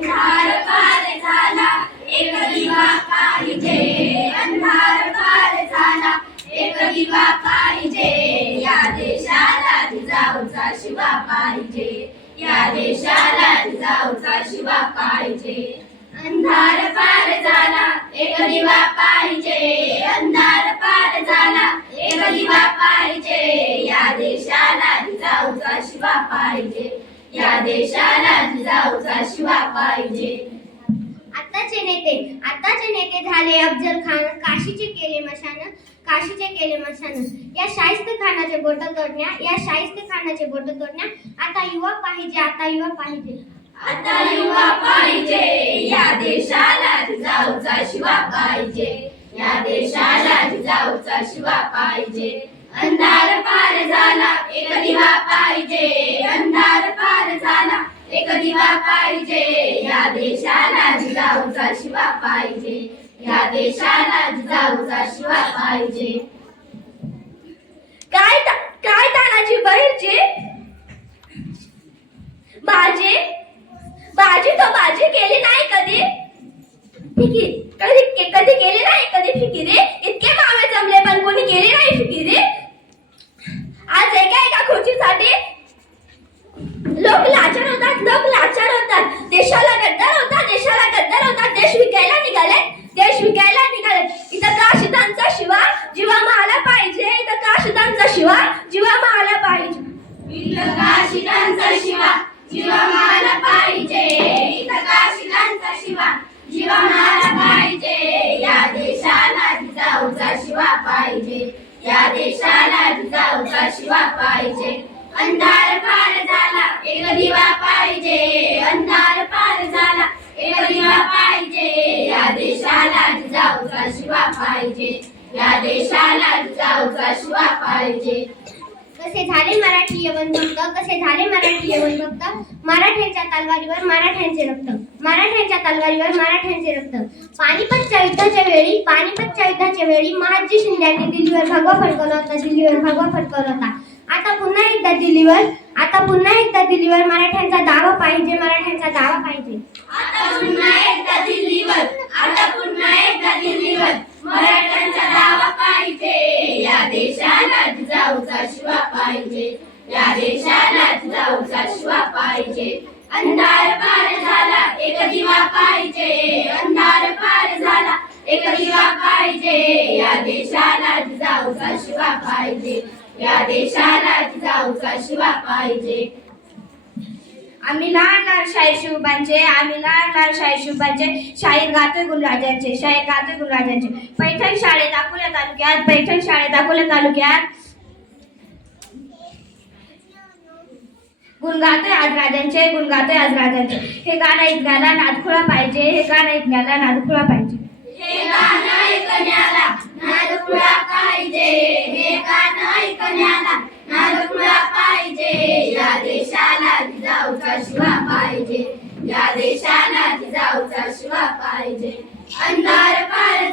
अंधार पार झाला एक दिवा पाहिजे. अंधार पार झाला एक दिवा पाहिजे. या देशाला जिजाऊचा शिवा पाहिजे. या देशाला जिजाऊचा शिवा पाहिजे. अंधार पार झाला एक दिवा पाहिजे. अंधार पार झाला एक दिवा पाहिजे. या देशाला जिजाऊचा शिवा पाहिजे. या देशाला जिजाऊचा शिवा पाहिजे. आताचे नेते आताचे नेते झाले अफजल खान काशीचे केले मशान काशीचे केले मशान. या शाहिस्त खानाचे बोट तोडण्या या शाहिस्त खानाचे बोट तोडण्या. आता युवा पाहिजे आता युवा पाहिजे. आता युवा पाहिजे या देशाला जिजाऊचा शिवा पाहिजे. या देशाला जिजाऊचा शिवा पाहिजे. अंधार पार झाला एक दिवा पाहिजे. अंधार पार झाला एक दिवा पाहिजे. या देशाला जिजाऊचा शिवा पाहिजे. या देशाला जिजाऊचा शिवा पाहिजे. काय काय तानाजी बहिरचे बाजी बाजी तो बाजी केली नाही कधी? फिकी कधी कधी जिजाऊचा शिवा पाहिजे. या देशाला जिजाऊचा शिवा पाहिजे. अंधार पार झाला एक दिवा पाहिजे. अंधार पार झाला एक दिवा पाहिजे. या देशाला जिजाऊचा शिवा पाहिजे. या देशाला जिजाऊचा शिवा पाहिजे. कसे झाले मराठी यवन भक्त कसे झाले मराठी यवन भक्त मराठ्यांच्या तलवारीवर मराठ्यांचे रक्त. मराठ्यांच्या तलवारीवर मराठ्यांचे रक्त. पानिपतच्या युद्धाच्या वेळी पानिपतच्या युद्धाच्या वेळी महाजी शिंद्यांनी दिल्लीवर भगवा फडकवला होता दिल्लीवर भगवा फडकवला होता. आता पुन्हा एकदा दिल्लीवर आता पुन्हा एकदा दिल्लीवर मराठ्यांचा दावा पाहिजे मराठ्यांचा दावा पाहिजे. देशाला शिवा पाहिजे. या देशाला जिजाऊचा शिवा पाहिजे. अंधार पार झाला एक दिवा पाहिजे. अंधार पार झाला एक दिवा पाहिजे. या देशाला जिजाऊचा शिवा पाहिजे. या देशाला जिजाऊचा शिवा पाहिजे. आम्ही लहान लहान शाहीर शिवबांचे आम्ही लहान लहान शाहीर शिवबांचे शाहीर गातोय गुणराजांचे शाहीर गातोय गुणराजांचे पैठण शाळेत अकोला तालुक्यात पैठण शाळेत अकोला तालुक्यात गुणगातोय आज राजांचे गुणगातोय आज राजांचे. हे गाणं ऐकण्याला नादखुळा पाहिजे हे गाणं ऐकण्याला नादखुळा पाहिजे. हे गाणं ऐकण्याला नादखुळा पाहिजे हे गाणं ऐकण्याला नादखुळा पाहिजे. या देशाला जिजाऊचा शिवा पाहिजे या देशाला जिजाऊचा शिवा पाहिजे. अंधार पार